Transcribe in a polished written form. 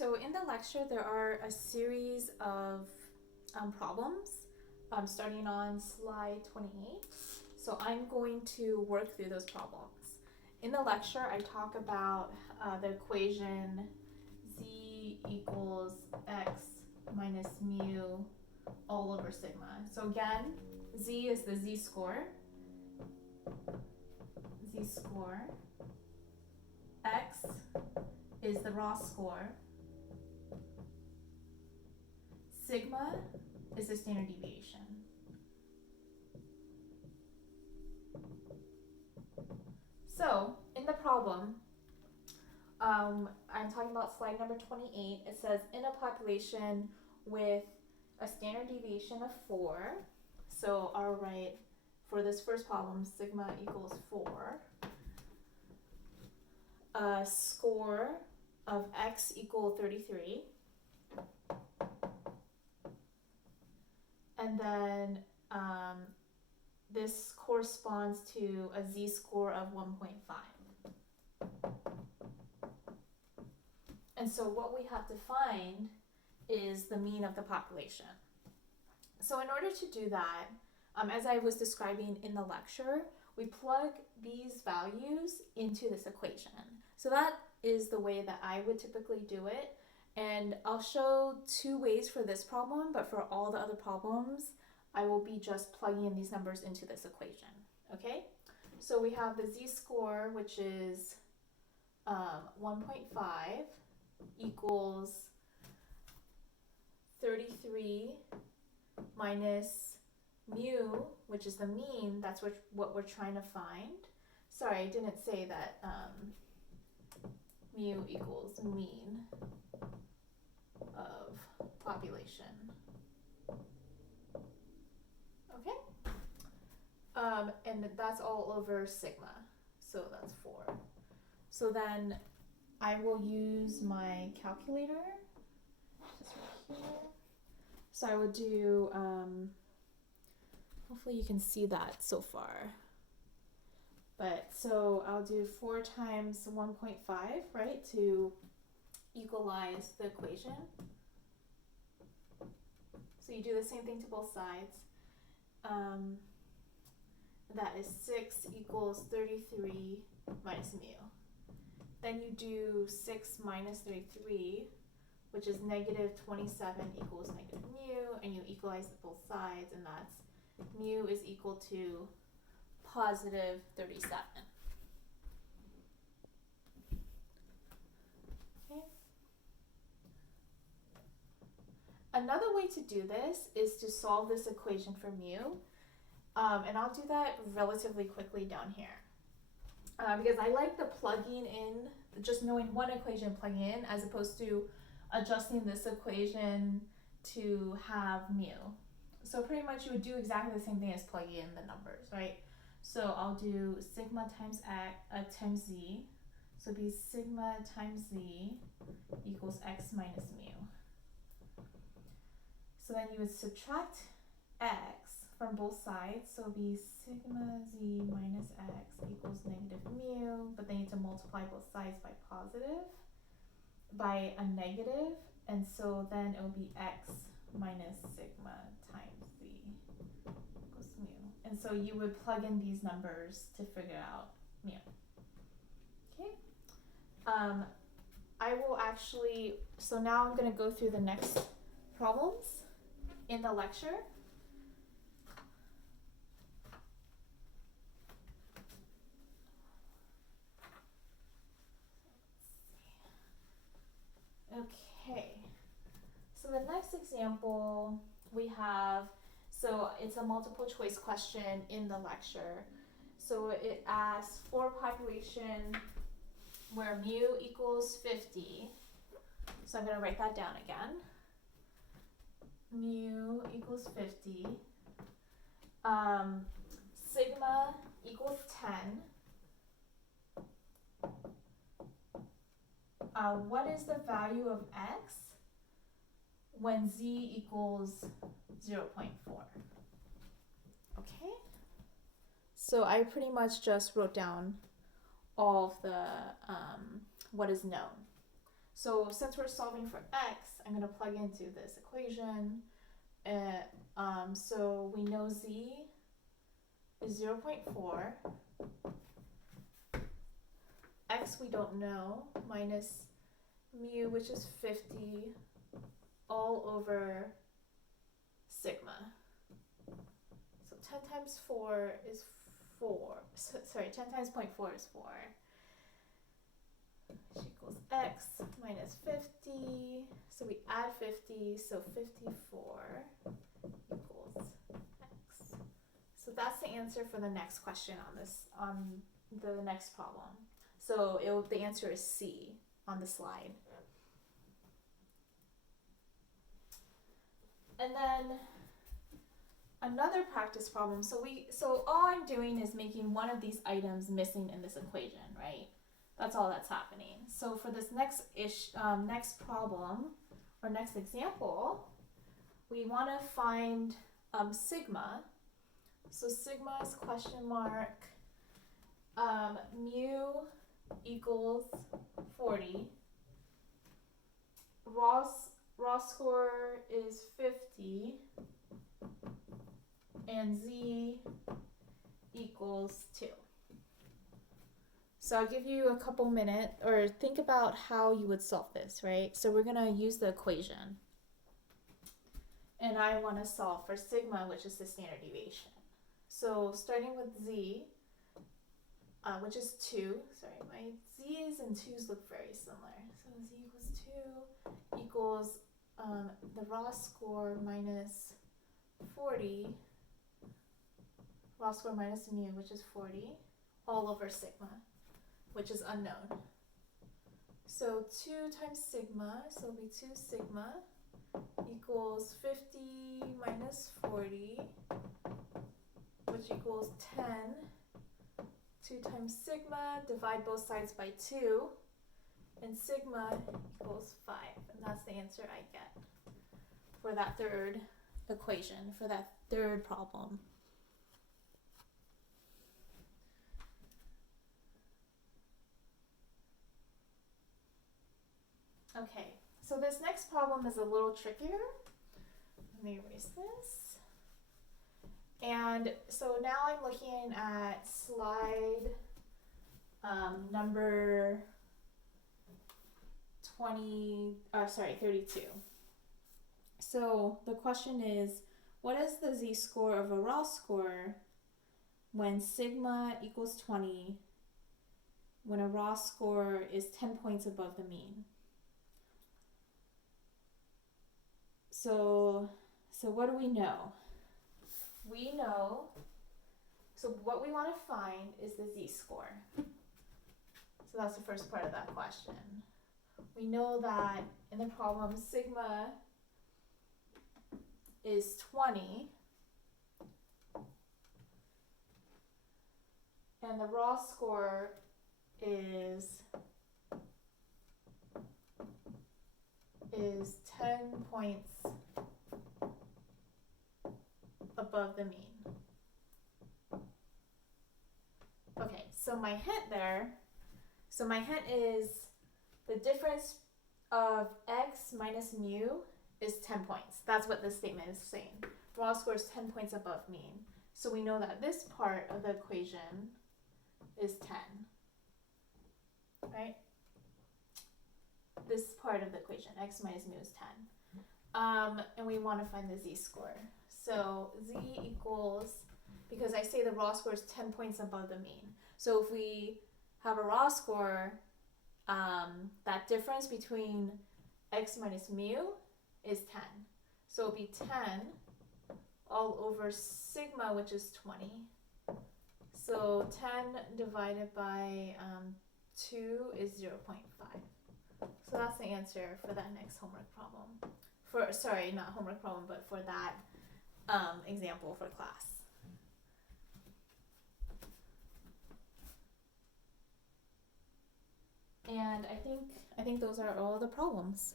So in the lecture, there are a series of problems starting on slide 28. So I'm going to work through those problems. In the lecture, I talk about the equation z equals x minus mu all over sigma. So again, z is the z-score, x is the raw score, sigma is the standard deviation. So in the problem, I'm talking about slide number 28. It says in a population with a standard deviation of 4, so I'll write for this first problem sigma equals 4, a score of x equal 33, and then this corresponds to a z-score of 1.5. And so what we have to find is the mean of the population. So in order to do that, as I was describing in the lecture, we plug these values into this equation. So that is the way that I would typically do it. And I'll show 2 ways for this problem, but for all the other problems, I will be just plugging in these numbers into this equation, okay? So we have the z-score, which is 1.5 equals 33 minus mu, which is the mean, that's what we're trying to find. Sorry, I didn't say that mu equals mean of population. Okay? And that's all over sigma, so that's 4. So then I will use my calculator, just right here. So I would do, hopefully you can see that so far. But so I'll do 4 times 1.5, right, to equalize the equation. So you do the same thing to both sides. That is 6 equals 33 minus mu. Then you do 6 minus 33, which is negative 27 equals negative mu, and you equalize both sides, and that's mu is equal to positive 37. Okay. Another way to do this is to solve this equation for mu, and I'll do that relatively quickly down here. Because I like the plugging in, just knowing one equation plugging in, as opposed to adjusting this equation to have mu. So pretty much you would do exactly the same thing as plugging in the numbers, right? So I'll do sigma times x times z. So it'd be sigma times z equals x minus mu. So then you would subtract x from both sides. So it'd be sigma z minus x equals negative mu, but then you have to multiply both sides by a negative, and so then it will be x minus sigma times z equals mu. And so you would plug in these numbers to figure out mu. Okay. I will actually, so now I'm going to go through the next problems in the lecture. Okay, so the next example we have, so it's a multiple choice question in the lecture. So it asks for a population where mu equals 50. So I'm going to write that down again. Mu equals 50. Sigma equals 10. What is the value of x when z equals 0.4? Okay. So I pretty much just wrote down all of the what is known. So since we're solving for x, I'm going to plug into this equation. So we know z is 0.4. X we don't know, minus mu, which is 50, all over sigma. So 10 times 4 is 4. Sorry, 10 times 0.4 is 4. Which equals x minus 50. So we add 50, so 54 equals x. So that's the answer for the next question on the next problem. So the answer is C on the slide. And then another practice problem. So all I'm doing is making one of these items missing in this equation, right? That's all that's happening. So for this next problem or next example, we want to find sigma. So sigma is question mark mu equals 40. Raw score is 50. And z equals 2. So I'll give you a couple minutes, or think about how you would solve this, right? So we're going to use the equation. And I want to solve for sigma, which is the standard deviation. So starting with z, which is 2. Sorry, my z's and 2's look very similar. So z equals 2 equals the raw score minus 40. Raw score minus mu, which is 40, all over sigma, which is unknown. So 2 times sigma, so it'll be 2 sigma equals 50 minus 40, which equals 10. 2 times sigma, divide both sides by 2, and sigma equals 5. And that's the answer I get for that third equation, for that third problem. Okay, so this next problem is a little trickier. Let me erase this. And so now I'm looking at slide number 32. So the question is, what is the z-score of a raw score when sigma equals 20, when a raw score is 10 points above the mean? So what do we know? We know, so what we want to find is the z-score. So that's the first part of that question. We know that in the problem, sigma is 20, and the raw score is 10 points above the mean. Okay, so my hint is the difference of x minus mu is 10 points. That's what this statement is saying. Raw score is 10 points above mean. So we know that this part of the equation is 10, right? This part of the equation, x minus mu is 10. And we want to find the z-score. So z equals, because I say the raw score is 10 points above the mean. So if we have a raw score, that difference between x minus mu is 10. So it'll be 10 all over sigma, which is 20. So 10 divided by 2 is 0.5. So that's the answer for that next homework problem. Sorry, not homework problem, but for that example for class. And I think those are all the problems.